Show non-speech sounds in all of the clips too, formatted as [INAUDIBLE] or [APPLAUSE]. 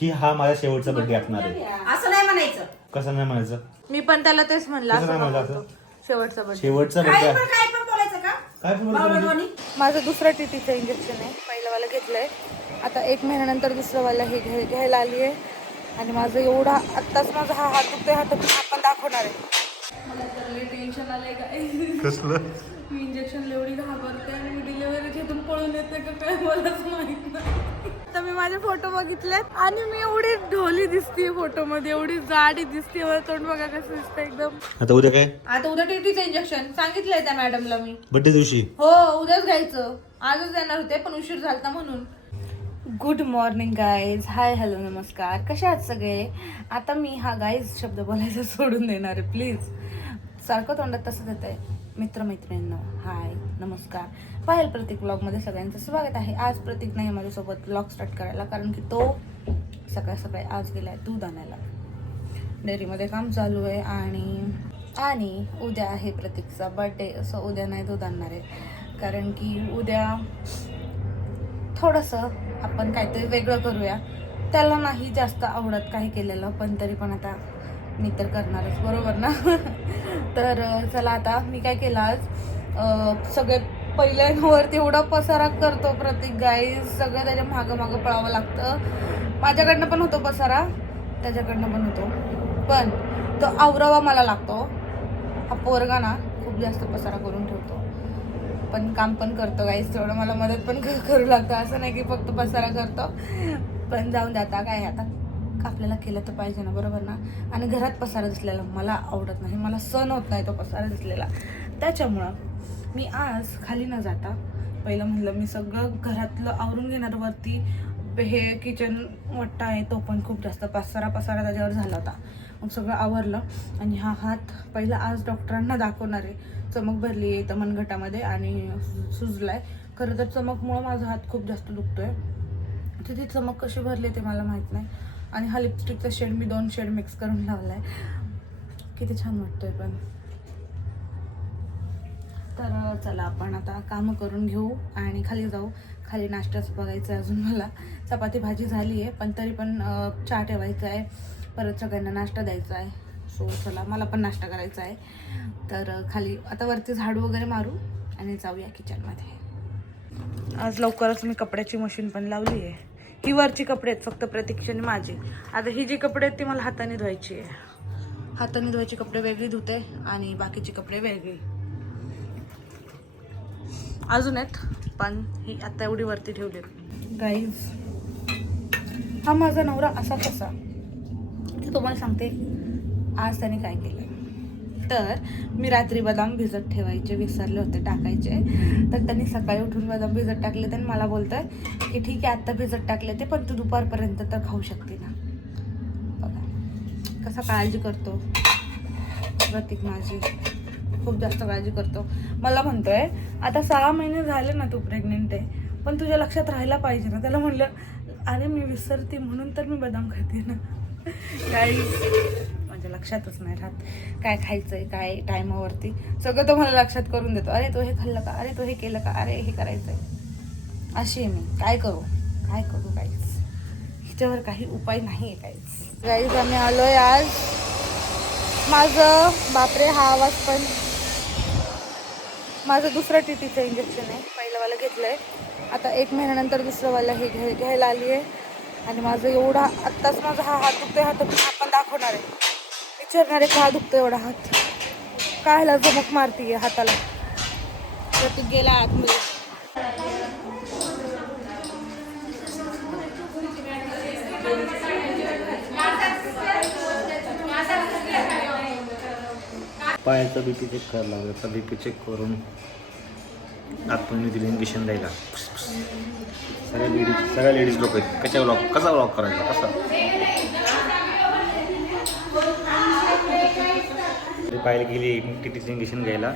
की हा माझा शेवटचा बर्थडे असणार आहे. असं नाही म्हणायचं. कसं नाही म्हणायचं? मी पण त्याला तेच म्हणलं कसं असं नको. शेवटचा बर्थडे शेवटचा बर्थडे पण काय पण बोलायचं का? काय पण बोलतो म्हणजे? माझं दुसरं टीटीचं इंजेक्शन आहे. पहिलं वाला घेतलंय. आता एक महिन्यानंतर दुसरं वाला हे घ्याय घ्यायला आली आहे. आणि माझं एवढा आत्ताच माझा हा हात दुखतोय हा तर आपण दाखवणार आहे. मला तर टेन्शन आलंय काय कसलं? मी इंजेक्शन एवढी घाबरते आणि मी डिलिव्हरीच्या इथून पळून येते का काय मलाच माहीत नाही. आता मी माझे फोटो बघितलेत आणि मी एवढी ढोली दिसते फोटो मध्ये एवढी जाडी दिसते मला तोंड बघा कसं दिसतं एकदम. आता उद्या काय? आता उद्या टीटीचं इंजेक्शन सांगितलंय त्या मॅडमला मी. बर्थडे दिवशी? हो उद्याच घ्यायचं. आजच येणार होते पण उशीर झालता म्हणून. Good morning guys hi hello नमस्कार. कशा आहात सगळे? आता मी हा गाईज शब्द बोलायचा [LAUGHS] सोडून देणार आहे प्लीज सारखं तोंडात तसंच येत आहे मित्रमैत्रिणींनो हाय नमस्कार. पायल प्रतीक ब्लॉगमध्ये सगळ्यांचं स्वागत आहे. आज प्रतीक नाही माझ्यासोबत ब्लॉग स्टार्ट करायला कारण की तो सकाळ सकाळी आज गेला आहे दूध आणायला. डेअरीमध्ये काम चालू आहे आणि आणि उद्या आहे प्रतीकचा बर्थडे असं उद्या नाही दूध आणणार आहे. कारण की उद्या थोडंसं आपण काहीतरी वेगळं करूया. त्याला नाही जास्त आवडत काही केलेलं पण तरी पण आता मी तर करणारच बरोबर ना? [LAUGHS] तर चला आता मी काय केलं आज? सगळे पहिल्यांवरती एवढा पसारा करतो प्रत्येक गाई सगळं त्याच्या मागं मागं पळावं लागतं. माझ्याकडनं पण होतो पसारा त्याच्याकडनं पण होतो. पण तो आवरावा मला लागतो. हा पोरगा ना खूप जास्त पसारा करून ठेवतो. पण काम पण करतो गाईस तेवढं मला मदत पण क- करू लागतं. असं नाही की फक्त पसारा करतो. पण जाऊन जाता काय आता? आपल्याला केलं तर पाहिजे ना बरोबर ना? आणि घरात पसारा दिसलेला मला आवडत नाही मला सण होत नाही तो पसारा दिसलेला. त्याच्यामुळं मी आज खाली न जाता पहिलं म्हणलं मी सगळं घरातलं आवरून घेणार वरती. हे किचन मोठा आहे तो पण खूप जास्त पसारा पसारा त्याच्यावर झाला होता. मग सगळं आवरलं आणि हा हात पहिला आज डॉक्टरांना दाखवणार आहे. चमक भरली आहे तर मनगटामध्ये आणि सुजला आहे खरं तर चमकमुळं माझा हात खूप जास्त दुखतो आहे तिथे चमक कशी भरली ते मला माहीत नाही. आणि हा लिपस्टिकचा शेड मी दोन शेड मिक्स करून लावलाय. किती छान वाटतोय पण. तर चला आपण आता कामं करून घेऊ आणि खाली जाऊ. खाली नाश्ताच बघायचं आहे अजून मला. चपाती भाजी झाली आहे पण तरी पण चहा ठेवायचा आहे परत सगळ्यांना नाश्ता द्यायचा आहे सो चला मला पण नाश्ता करायचा आहे तर खाली आता वरती झाडू वगैरे मारू आणि जाऊया किचनमध्ये आज लवकरच मी कपड्याची मशीन पण लावली आहे ही वरची कपडे आहेत फक्त प्रतीक्षाने माझी. आता ही जी कपडे आहेत ती मला हाताने धुवायची आहे. हाताने धुवायची कपडे वेगळी धुते आणि बाकीची कपडे वेगळी. अजून आहेत पण ही आता एवढी वरती ठेवली गाईज हा माझा नवरा असा. कसा ते तुम्हाला सांगते आज त्याने काय केलं तर मी रात्री बदाम भिजत ठेवायचे विसरले होते टाकायचे. तर त्यांनी सकाळी उठून बदाम भिजत टाकले तर मला बोलतोय की ठीक आहे आत्ता भिजत टाकले ते पण तू दुपारपर्यंत तर खाऊ शकते ना. बघा कसा काळजी करतो. प्रतीक माझी खूप जास्त काळजी करतो. मला म्हणतोय आता सहा महिने झाले ना तू प्रेग्नेंट आहे पण तुझ्या लक्षात राहायला पाहिजे ना. त्याला म्हणलं अरे मी विसरते म्हणून तर मी बदाम खाते ना. [LAUGHS] काही माझ्या लक्षातच नाही राहत. काय खायचं आहे काय टायमावरती. सगळं तो मला लक्षात करून देतो. अरे तो हे खाल्लं का? अरे तो हे केलं का? अरे हे करायचं आहे अशी आहे मी. काय करू? काय करू काहीच हिच्यावर काही उपाय नाही आहे काहीच गाईज आम्ही आलो आहे आज. माझं बापरे हा आवाज पण. माझं दुसरं टी टीचं इंजेक्शन आहे. पहिलंवालं घेतलं आहे आता एक महिन्यानंतर दुसरंवालं हे घ्याय घ्यायला आली आहे आणि माझं एवढा आत्ताच माझा हा हात दुखतोय हा तर आपण दाखवणार आहे. विचारणार आहे का दुखतो एवढा हात. कायला जमक मारतीये हाताला. प्रतीक गेला आतमध्ये पायाचा बीपी चेक करायला लागला. तर बीपी चेक करून आपण तिला इंजेक्शन द्यायला. सगळ्या लेडीज सगळ्या लेडीज लोक आहेत. कशा व्लॉग कसा व्लॉग करायचा? कसा? पाहायला गेली टी टीचं इंजेक्शन घ्यायला.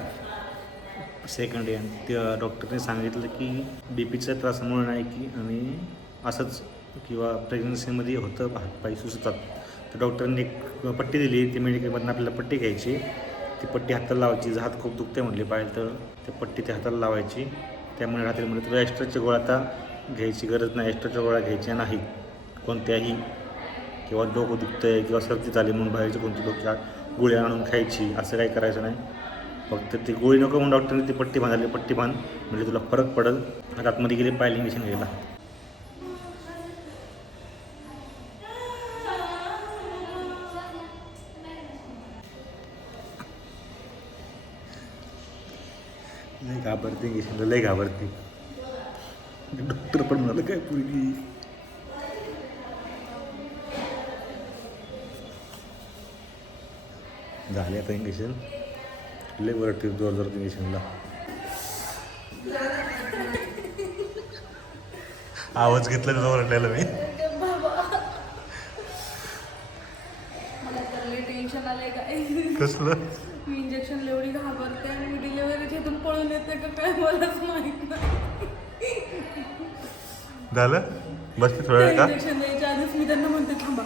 सेकंड डे त्या डॉक्टरने सांगितलं की बी पीचा त्रासामुळे नाही की आणि असंच किंवा प्रेग्नन्सीमध्ये होतं हातपाय सुचतात तर डॉक्टरांनी एक पट्टी दिली ती मेडिकलमधून आपल्याला पट्टी घ्यायची. ती पट्टी हाताला लावायची. जर हात खूप दुखते म्हटले पाहिजे तर ते पट्टी त्या हाताला लावायची. त्यामुळे रात्रीमध्ये तुला एक्स्ट्राच्या गोळ्या आता घ्यायची गरज नाही. एक्स्ट्राच्या गोळ्या घ्यायच्या नाही कोणत्याही किंवा डोकं दुखतंय किंवा सर्दी झाली म्हणून बाहेरची कोणती डोक्या गोळी आणून खायची असं काही करायचं नाही. फक्त ती गोळी नको म्हणून डॉक्टरने ती पट्टी बांधाली. पट्टी बांध म्हणजे तुला फरक पडेल. आता आतमध्ये गेली पायल इंजेक्शन घ्यायला लय घाबरते इंजेक्शनला लय घाबरते. डॉक्टर पण म्हणाला काय पूर्वी झाले आता इंजेक्शन लय वरती जोर जोर इंजेक्शनला आवाज घेतला तुझा ओरडलेला मी. टेन्शन आलंय काय कसलं? मी इंजेक्शन एवढी घाबरते आणि मी डिलिव्हरीच्या इथून पळून येते का काय मलाच माहीत नाही. झालं? बस की थोड्या वेळ का? इंजेक्शन द्यायच्या आधीच मी त्यांना म्हणते थांबा.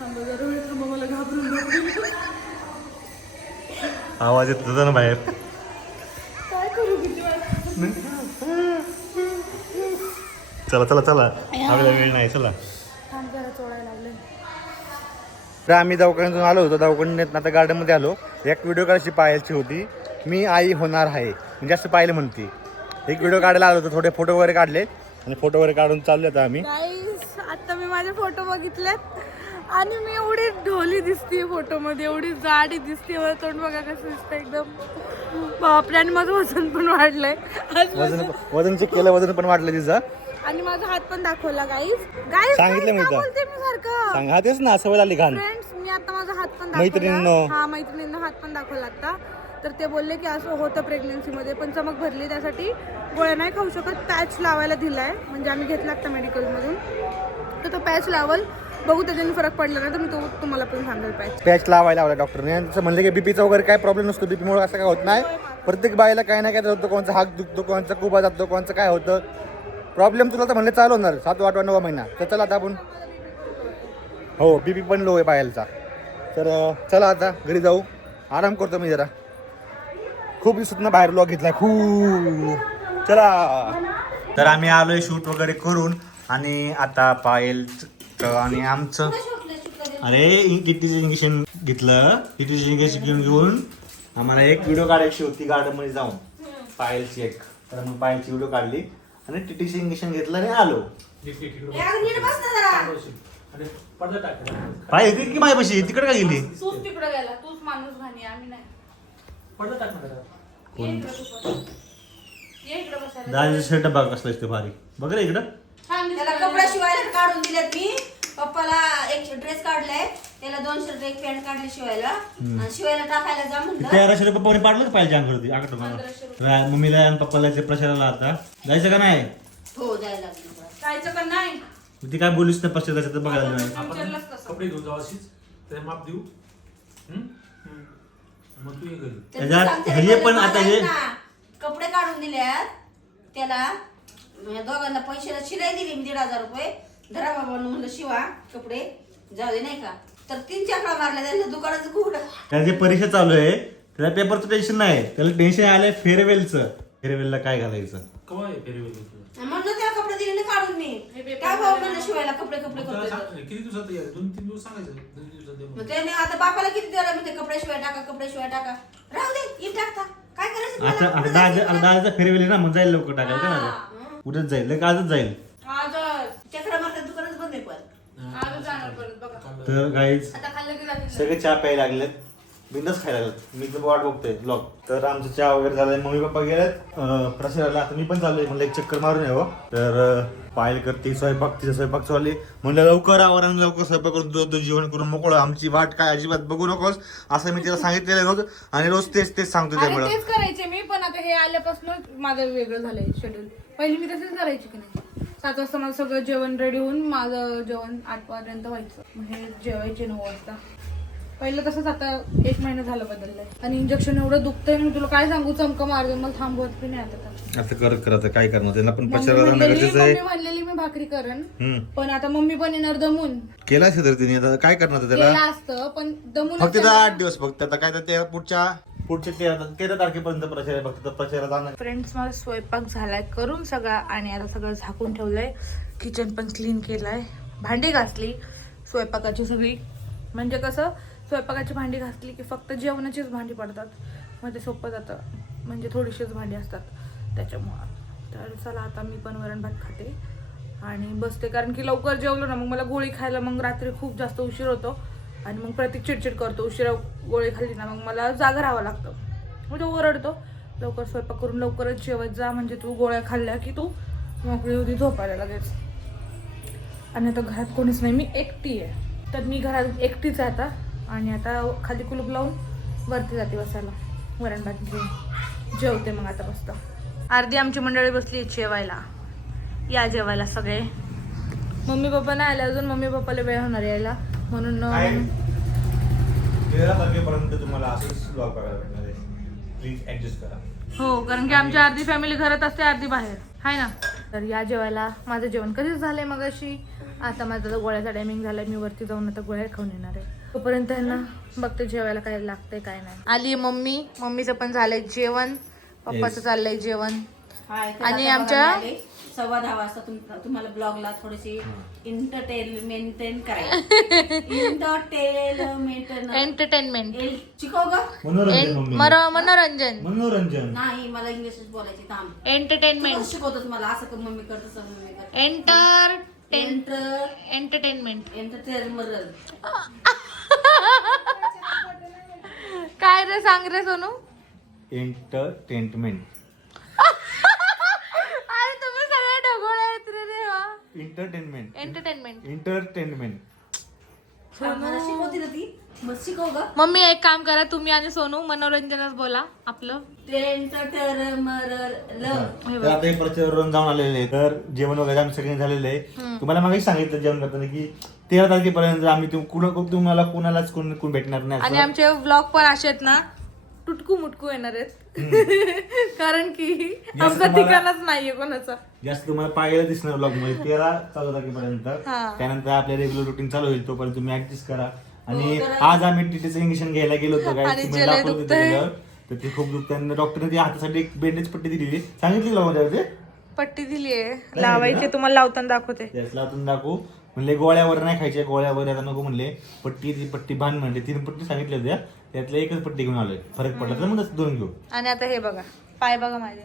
थांबा जरा वेळ थांबा मला घाबरून घाबरून आवाज येत होता ना बाहेर. चला चला चला. आपल्याला वेळ नाही चला. तर आम्ही दवाखान्यातून आलो होतो. दवाखान्यात आता गार्डनमध्ये आलो. एक व्हिडिओ काढायची पाहायची होती. मी आई होणार आहे. म्हणजे असं पाहिलं म्हणते. एक व्हिडिओ काढायला आलो होतो. थोडे फोटो वगैरे काढले आणि फोटो वगैरे काढून चालले आता आम्ही. आता मी माझे फोटो बघितलेत. आणि मी एवढी ढोली दिसते फोटो मध्ये एवढी जाडी दिसते मला तोंड बघा कसं दिसतं एकदम. बापरे आणि माझं वजन पण वाढलंय. आज वजन वजन चेक केलं वजन पण वाटलं तिचं. आणि माझा हात पण दाखवला गाईस गाईस सांगितलं मी तर. बोलते मी सारखं? सांग तेच ना सवय झाली घाण. फ्रेंड्स मी आता माझा हात पण मैत्रिणींनो. दाखवला. हा मैत्रिणींना हात पण दाखवला आता. तर ते बोलले की असं होतं प्रेग्नन्सीमध्ये पण चमक भरली त्यासाठी. गोळ्या नाही खाऊ शकत पॅच लावायला दिलाय. म्हणजे आम्ही घेतला आता मेडिकलमधून तर तो पॅच लावल. बघू त्याच्याने फरक पडला ना तर मी तो तुम्हाला पण सांगेल पॅच पॅच लावायला लावला डॉक्टरने आणि तसं म्हणलं की बीपीचा वगैरे काय प्रॉब्लेम नसतो. बीपीमुळे असं काय होत नाही. प्रत्येक बाईला काही ना काय होतं. कोणचा हात दुखतो कोणचा कुबा जातो कोणचं काय होतं. प्रॉब्लेम तुला तर म्हणलं चालू होणार. सात आठवा नवा महिना. तर चला आता आपण. हो बीपी पण लो आहे बायलचा तर चला आता. घरी जाऊ. आराम करतो मी जरा. खूप दिवसातनं बाहेर लॉक घेतलाय. खूप. चला. तर आम्ही आलोय शूट वगैरे करून. आणि आता पायल आणि आमचं अरे टीटीचं इंजेक्शन घेतलं. टीटीचं इंजेक्शन घेऊन आम्हाला एक व्हिडिओ काढायची होती गार्डनमध्ये जाऊन पायलची एक. तर मग पायलची व्हिडिओ काढली. आणि टीटीचं इंजेक्शन घेतलं आणि आलो. पाय येते की माझ्यापाशी तिकडे काय गेली? तूच तिकडे गेला. तूच माणूस घाणी आम्ही नाही. ये इकडं तू पण. ये इकडं बसायला. दादाचं शर्ट बघ कसलं असते भारी. बघ रे इकडं. त्याला कपडे शिवायला काढून दिलेत मी. पप्पाला एक ड्रेस काढलाय. त्याला दोन शर्ट एक पॅन्ट काढली शिवायला. आणि शिवायला टाकायला जा म्हणलं. तेराशे रुपये पप्पाने पाडलंच पाहिजे अंगठी आकडं मला मम्मीला आणि पप्पाला ते प्रचाराला आता. जायचं का नाही? हो जायला लागलं. जायचं का नाही. ती काय बोलीस नाही प्रचार जायचं तर बघायला नाही. कपडे घेऊन जाऊ अशीच. त्याला माप देऊ. मग तू ये घरी. त्याच्यात हे पण आता हे- ना, कपडे काढून दिल्यात त्याला. या दोघांना पैशाला शिलाई दिली मी दीड हजार रुपये. धरा बाबा म्हणलं शिवा कपडे जाऊ दे नाही का? तर तीन चाकडा मारल्या त्यांना दुकानाचं घुगड त्याची परीक्षा चालू आहे. त्याला पेपरचं टेन्शन नाही. त्याला टेन्शन आलंय फेअरवेलचं. फेअरवेलला काय घालायचं? म्हणलं त्याला कपडे दिले ना काढून मी. हे काय भाऊ म्हणलं शिवायला कपडे कपडे सांग किती दिवसात ये दोन तीन दिवस सांगायचं दोन तीन दिवसात दे मग म्हणून. त्याने आता बापाला किती दिला? म्हणते कपडे शिवाय टाका कपडे शिवाय टाका. राहू दे टाकता. काय करायचं आता मला? आता कुठं दादा जायचं आता मला? दादाचा फेअरवेल आहे ना मग जाईल लवकर टाकायला उद्याच जाईल? लय आजच जाईल. आजच चक्रा मारतात दुकानच बंद आहे पण. आजच जाणार परत बघा. काढलं. तर गाईज आता खाल्लं की जातील. सगळे चहा प्यायला लागलेत. बिंदच खायला लागलेत. मी तर वाट बघतोय ब्लॉग तर आमचं चहा वगैरे झालंय मम्मी पप्पा गेलेत. अं, प्रसाराला आता मी पण चाललोय म्हणलं एक चक्कर मारून यावं. तर अं, पायल करते स्वयंपाक तिचा स्वयंपाक चालली म्हणलं लवकर आवर आणि लवकर स्वयंपाक करून दूध जेवण करून मोकळं. आमची वाट काय अजिबात बघू नकोस. असं मी तिला सांगितलेलं रोज. आणि रोज तेच तेच सांगतो अरे त्यामुळं. तेच करायचे मी हे आल्यापासून माझं वेगळं झालंय शेड्यूल पहिली मी तसेच करायची की नाही. सात वाजता माझं सगळं जेवण रेडी होऊन माझं जेवण आठ पर्यंत व्हायचं. मग हे जेवायचे नऊ वाजता. पहिलं तसंच आता एक महिना झालं बदललंय. आणि इंजेक्शन एवढं दुखतंय मी तुला काय सांगू? चमका मारते मला थांबवत बी नाही आता. असं करत करत काय करणार? त्यांना पण जाणं म्हणलेली गरजेचं आहे. मम्मी म्हणलेली मी भाकरी करण. हम्म. पण आता मम्मी पण येणार दमून. केलं असेल तर तिने. आता काय करणार त्याला? असतं पण दमून फक्त आठ दिवस फक्त. आता काय तर ते पुढच्या पुढच्या तेरा तेरा तारखेपर्यंत प्रचार आहे फक्त प्रचाराला जाणार फ्रेंड्स मला स्वयंपाक झालाय करून सगळा आणि आता सगळं झाकून ठेवलंय. किचन पण क्लीन केलंय. भांडी घासली स्वयंपाकाची सगळी. म्हणजे कसं स्वयंपाकाची भांडी घासली की फक्त जेवणाचीच भांडी पडतात. मग ते सोपं जातं. म्हणजे थोडीशीच भांडी असतात त्याच्यामुळं. तर चला आता मी पण वरण भात खाते. आणि बसते कारण की लवकर जेवलो ना मग मला गोळी खायला मग रात्री खूप जास्त उशीर होतो. आणि मग प्रतीक चिडचिड करतो उशिरा गोळी खाल्ली ना मग मला जागा राहावं लागतं. मग तो ओरडतो लवकर स्वयंपाक करून लवकरच जेवत जा म्हणजे तू गोळ्या खाल्ल्या की तू मोकळी होती झोपायला लगेच. आणि आता घरात कोणीच नाही मी एकटी आहे. तर मी घरात एकटीच आहे आता. आणि आता खाली कुलूप लावून वरती जाते बसायला. वरण भात घेऊन. जेवते मग आता मस्त. अर्धी आमची मंडळी बसली आहे जेवायला. या जेवायला सगळे. मम्मी पप्पा नाही आले अजून. मम्मी पप्पाला वेळ होणार यायला. म्हणून अं, तेरा तारखेपर्यंत तुम्हाला असंच ब्लॉग बघायला भेटणार आहे. प्लीज ऍडजस्ट करा. हो कारण की आमची अर्धी फॅमिली घरात असते अर्धी बाहेर. हाय ना? तर या जेवायला माझं जेवण कधीच झालंय मग अशी आता माझा गोळ्याचा टायमिंग झालाय. मी वरती जाऊन आता गोळ्या खाऊन येणार आहे. तोपर्यंत आहे ना बघते जेवायला काय लागतंय काय नाही. आली मम्मी. मम्मीचं पण झालंय जेवण. पप्पाचं. चाललंय जेवण. आणि आमच्या-. सव्वा दहा वाजता तुम- तुम्हाला ब्लॉगला थोडीशी एंटरटेनमेंट करायचं. एंटरटेनमेंट एंटरटेनमेंट शिकव ग. मनोरंजन मनोरंजन. मनोरंजन. नाही मला इंग्लिशच बोलायची थांब. एंटरटेनमेंट कसं शिकवतोस मला? असं मम्मी करत मम्मी कर एंटर एंटर एंटरटेनमेंट एंटरटेनमेंट काय रे सांग रे सोनू? एंटरटेनमेंट [LAUGHS] अरे तुम्ही सगळे ढगोळ आहेत रे देवा एंटरटेनमेंट एंटरटेनमेंट एंटरटेनमेंट मला शिकवते ना ती. मग शिकव ग. मम्मी एक काम करा तुम्ही आणि सोनू मनोरंजनच बोला आपलं. तर आता हे जाऊन आलेले आहे तर जेवण वगैरे आम्ही सगळे झालेले आहे तुम्हाला मागे सांगितलं जेवण करताना की तेरा तारखेपर्यंत आम्ही तुम- कुणा- तुम्हाला कुणालाच कोण कोण भेटणार नाही आणि असं. आमचे व्लॉग पण असे आहेत ना टुटकू मुटकू येणार आहेत. [LAUGHS] कारण की आमचा तुम्हाला- ठिकाणच नाहीये कोणाचा. जास्त तुम्हाला पाहायला दिसणार ब्लॉगमध्ये. तेरा चौदा तारखेपर्यंत. हा. त्यानंतर आपल्या रेग्युलर रुटीन चालू होईल. तोपर्यंत तुम्ही ऍडजस्ट करा. आणि आज आम्ही टीटीचं इंजेक्शन घ्यायला गेलो होतो काय आणि तुम्ही दाखवलं होतं दुखतंय. गेल्यावर. तर ते खूप दुखतं डॉक्टरने ती हातासाठी एक बँडेज पट्टी दिली सांगितली का मध्ये पट्टी दिलीये. लावायची तुम्हाला लावताना दाखवते. लावून दाखवू. म्हणले गोळ्यावर नाही खायचे गोळ्यावर आता नको म्हणले. पट्टी ती पट्टी बांध म्हणले तीन पट्टी सांगितल्या होत्या त्यातल्या एकच पट्टी घेऊन आलोय. फरक पडला तर मग दोन घेऊ. आणि आता हे बघा पाय बघा माझे.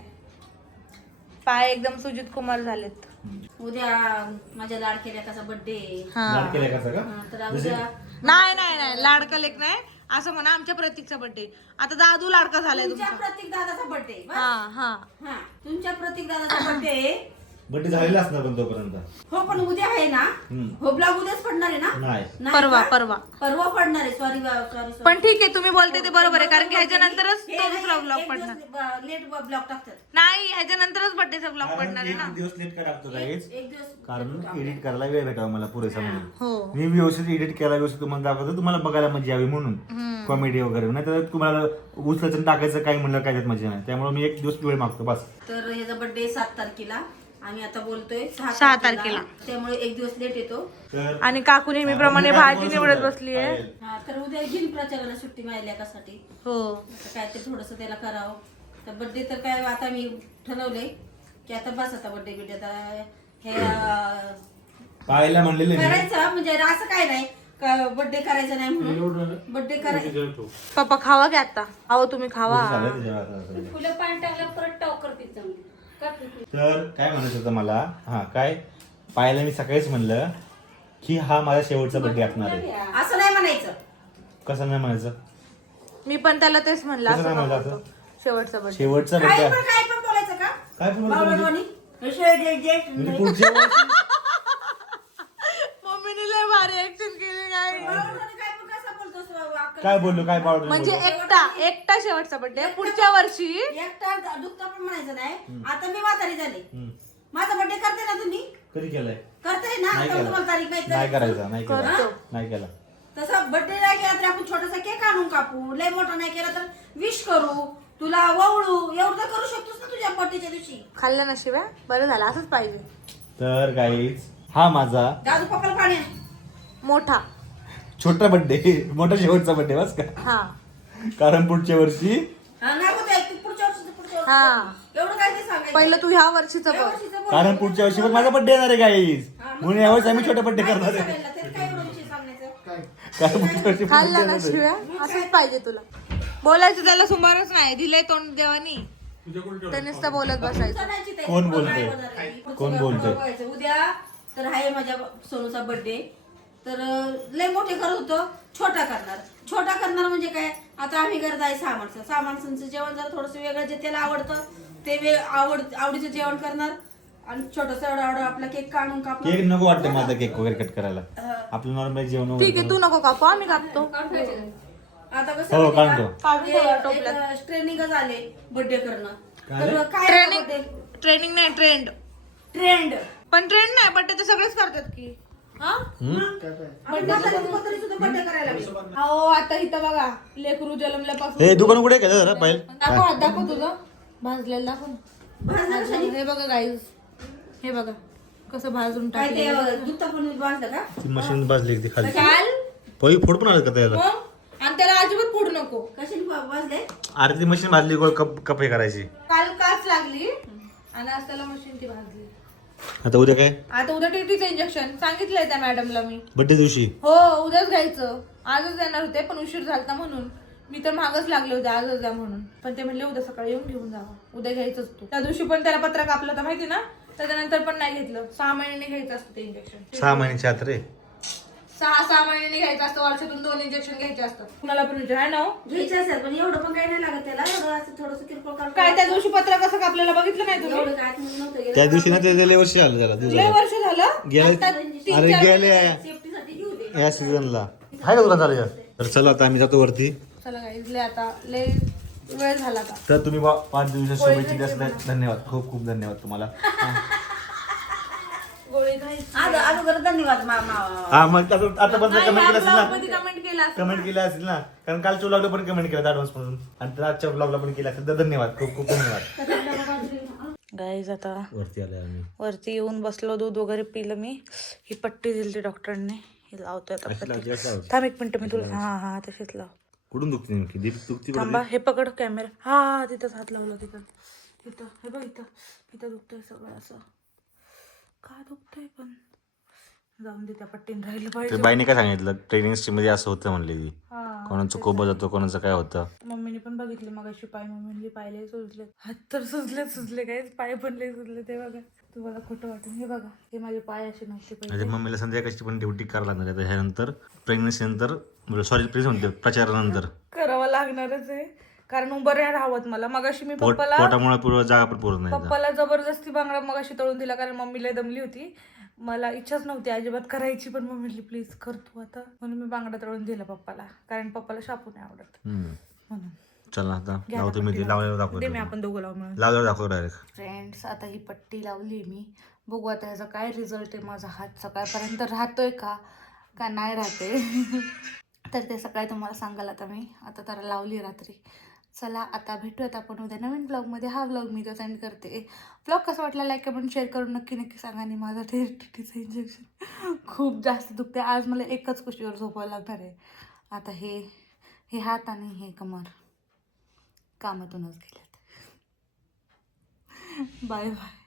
पाय एकदम सुजित कुमार झालेत. उद्या माझ्या लाडकेल्या कसा बर्थडे हा. केलाय का? उद्या नाही नाही नाही लाडका लेख नाही. असं म्हणा आमच्या प्रतीकचा बर्थडे आता दादू लाडका झालाय तुमच्या तुमचा. प्रतीक दादाचा बर्थडे हा हा. हा तुमच्या प्रतीक दादाचा [COUGHS] बर्थडे बड्डे झालेला असणार पण तोपर्यंत. हो पण उद्या आहे ना? हम्म. हो ब्लॉग उद्याच पडणार आहे ना? नाही. नाही परवा का? परवा. परवा पडणार आहे. सॉरी सॉरी पण ठीक आहे तुम्ही बोलते ते बरोबर आहे कारण की ह्याच्यानंतरच तो दुसरा ब्लॉग पडणार. लेट ब्लॉग टाकतात. नाही ह्याच्यानंतरच बर्थडेचा ब्लॉग पडणार आहे एक ना. दिवस लेट काय लागतो काहीच एक दिवस कारण एडिट करायला वेळ भेटावा मला पुरेसा म्हणून हो. मी व्यवस्थित एडिट केला व्यवस्थित तुम्हाला दाखवतो तुम्हाला बघायला मजा यावी म्हणून. कॉमेडी वगैरे. नाही तर तुम्हाला उचलायचं आणि टाकायचं काही म्हणलं काय त्यात मजा नाही त्यामुळे मी एक दिवस वेळ मागतो बस. तर ह्याचा बर्थडे सात तारखेला. आम्ही आता बोलतोय सहा तारखेला. त्यामुळे एक दिवस लेट येतो. आणि काकू नेहमीप्रमाणे भाजी निवडत बसली आहे. हा तर उद्या घेईन प्रचाराला सुट्टी कासाठी हो. आता काय ते थोडस त्याला करावं. तर बर्थडे तर काय आता मी ठरवलंय की आता बस आता बर्थडे. बिड्डे आता हे अं, पाहायला म्हणलेले करायचं म्हणजे असं काय नाही. बर्थडे करायचा नाही म्हणून? बर्थडे करायचं पप्पा खावा की आता? अहो तुम्ही खावा. फुलं पाणी टाकलं परत टाव करते चांगली. करते ती. तर काय म्हणायचं होतं मला? हा काय? पाहायला मी सकाळीच म्हणलं की हा माझा शेवटचा बर्थडे असणार आहे. असं नाही म्हणायचं. कसं नाही म्हणायचं? मी पण त्याला तेच म्हणलं कसं असं नाही म्हणलं असं? शेवटचा बर्थडे शेवटचा काय बर्थडे पण काय पण बोलायचं का? काय पण बोलायचं? म्हणजे पुढच्या वर्षी मम्मीने लय भारी ऍक्शन केली काय बावळटवाणी काय पण कसं बोलतोस बाबा? अक्कल काय बोललो काय पावडर म्हणजे एकटा एकटा शेवटचा बर्थडे पुढच्या वर्षी एकटा दुखता पण म्हणायचं नाही. आता मी म्हातारी झाले. माझा बर्थडे करते ना तुम्ही? कधी केलाय? करते ना? आता तुम्हाला केला तारीख माहीत नाही. करायचा नाही केला. करतो. नाही केला. तसा बर्थडे नाही केला तरी आपण छोटासा केक आणून कापू. लय मोठा नाही केला तर विश करू. तुला वळू. एवढं करू शकतोस ना तुझ्या बर्थडेच्या दिवशी. खाल्लं नशिब हा? बरं झालं असंच पाहिजे. तर गाईज हा माझा दादू पप्पाला पाणी. मोठा. छोटा बर्थडे मोठा शेवटचा बर्थडे बस का? हा. कारण पुढच्या वर्षी हा, नाही होत तू पुढच्या वर्षी पुढच्या वर्षी. हा. एवढं काय ते सांगायचं? पहिलं तू ह्या वर्षीचं या बघ. वर्षीचं बोल. कारण पुढच्या वर्षी पण माझा बर्थडे येणार आहे गाईज मग म्हणून यावेळेस आम्ही छोटा बर्थडे माहिती करणार आहे. सगळ्यांना, त्यात काय एवढं विषय सांगायचा? खाल्ला ना शिव्या. असंच पाहिजे तुला. बोलायचं त्याला सुमारच नाही. दिलंय तोंड देवानी. ते नुसतं बोलत बसायचं. सणाची तयारी. कोण बोलतंय? कोण बोलतंय? बघायचं. उद्या तर आहे माझ्या सोनूचा बर्थडे तर लय मोठे करत होतो छोटा करणार. छोटा करणार म्हणजे काय? आता आम्ही करत आहे सहा माणसं. सहा माणसांचं जेवण जर थोडंसं वेगळं जे त्याला आवडतं ते वे आवड आवडीचं जेवण करणार. आणि छोटंसं एवढा एवढा आपला केक काढून कापणार केक नको वाटतं मला केक वगैरे कट करायला. आपलं नॉर्मल जेवण ठीक आहे तू नको कापू आम्ही कापतो. आता कसं हो? काढून ठेवा. हे ट्रेनिंगच आले बर्थडे करणं. तर काय ट्रेनिंग ट्रेनिंग नाही ट्रेंड ट्रेंड पण ट्रेंड नाही पण ते तर सगळेच करतात की. हा? आता इथं बघा लेकरू दुकान कुठे आहे? का जरा पाहिजे दाखव हात दाखव तुझं. भाजलेलं दाखव. हे बघा गाईज हे बघा कसं भाजून काय ते टाकलं ती मशीन भाजली ती खाली. काल फोड पण आलं का त्याला? मग? आणि त्याला अजिबात फोडू नको. कशाने भाजले अरे ती मशीन भाजली गोळ कप कप हे करायची. काल काच लागली. आणि आज त्याला मशीन ती भाजली. आता उद्या काय? आता उद्या टीटीचं इंजेक्शन सांगितलंय त्या मॅडमला मी. बड्डे दिवशी? हो उद्याच घ्यायचं. आजच देणार होते पण उशीर झालता म्हणून. मी तर मागच लागले होते आजच द्या म्हणून. पण ते म्हणले उद्या सकाळी येऊन घेऊन जावा. उद्या घ्यायचंच तू. त्या दिवशी पण त्याला पत्र कापलं होतं माहिती ना? त्याच्यानंतर पण नाही घेतलं. सहा महिन्याने घ्यायचं असतं ते इंजेक्शन सहा महिन्याची आत रे? सहा सहा महिन्याने घ्यायचं असतं वर्षातून दोन इंजेक्शन घ्यायचे असतात कुणाला पण विचार आहे ना हो? घ्यायचे असेल पण एवढं पण काही नाही लागत त्याला. एवढं असं थोडंसं किरकोळ काढून काय त्या दिवशी पत्र कसं कापलेलं बघितलं नाही तुम्ही? एवढं काय नव्हतं गेलं. त्या दिवशी ना ते लय वर्ष आलं त्याला लय दिवसाला. वर्ष झालं? गेले आता तीन अरे चार गेले सेफ्टीसाठी घेऊ दे. या सीझनला आहे का दुकान चालू तर चला आता आम्ही जातो वरती. चला guys, लय आता लय वेळ झाला का तर तुम्ही बा- पाच दिवसाच्या शुभेच्छा दिल्यास धन्यवाद. खूप खूप धन्यवाद तुम्हाला. [LAUGHS] गोळी खायची. आज अगोदर धन्यवाद मामा. हा मग आता आतापर्यंत कमेंट केलं असेल ना? कमेंट केला असेल. कमेंट केलं असेल ना? कारण कालच्या ब्लॉगला पण कमेंट केलं ऍडव्हान्स म्हणून. आणि तर आजच्या ब्लॉगला पण केलं असेल तर धन्यवाद खूप खूप धन्यवाद. गाईज आता वरती आले आम्ही. वरती येऊन बसलो दूध वगैरे पिलं मी. ही पट्टी दिली ती डॉक्टरने हे लावतोय आता अशी पट्टी. लावते, अशी लावते. थांब एक मिनिट मी तुला हा हा तशीच लाव. कुठून दुखते नेमकी? दीप दुखती? थांबा हे पकड कॅमेरा. हा हा तिथंच हात लावला तिथं. इथं हे बघ इथं. इथं दुखतंय सगळं असं. का दुखतंय पण. जाऊन दे त्या पट्टीने राहिलं ते पाहिजे. बाईने काय सांगितलं? प्रेग्नेन्सी मध्ये असं होतं म्हणले ती. हा कोणाचं कोबा जातो कोणाचं काय होतं. मम्मीने पण बघितले मग अशी पाय मम्मी म्हणली पायले सुजले. हात तर सुजले सुजले काय? पाय पण लय सुजले ते बघा. तुम्हाला खोटं वाटून हे बघा. हे माझे पाय असे नव्हते पहिले मम्मीला संध्याकाळची पण ड्युटी करायला लागणार आहे. ह्यानंतर प्रेग्नेन्सी नंतर सॉरी प्लीज म्हणते प्रचारानंतर. करावं लागणारच आहे. कारण उभं नाही राहत मला. मग अशी मी पोट पप्पाला पोटामुळे पूर्ण जागा पण पूर्ण नाही पप्पाला जबरदस्ती बांगडा मग अशी तळून दिला कारण मम्मी लय दमली होती. मला इच्छाच नव्हती अजिबात करायची पण मम्मी प्लीज कर तू आता. म्हणून मी बांगडा तळून दिला पप्पाला. कारण पप्पाला शापू नाही आवडत. हम्म. म्हणून. चला आता. घ्या लावतो मी ते. लावल्यावर. दाखवतो दे मी आपण दोघं लावून मिळून. लावल्यावर दाखवतो डायरेक्ट फ्रेंड्स आता ही पट्टी लावली मी. बघू आता ह्याचा काय रिझल्ट आहे माझा. हात सकाळपर्यंत राहतोय का? का नाही राहते [LAUGHS] तर ते सकाळी तुम्हाला सांगाल आता मी. आता तर लावली रात्री. चला आता भेटूयात आपण उद्या नवीन ब्लॉगमध्ये हा ब्लॉग मी तो सेंड करते. ब्लॉग कसा वाटला लाईक कमेंट शेअर करून नक्की नक्की सांगा. आणि माझं ते टीटीचं इंजेक्शन खूप जास्त दुखते आज मला एकच कुशीवर झोपावं लागणार आहे. आता हे हे हात आणि हे कमर कामातूनच गेल्यात बाय बाय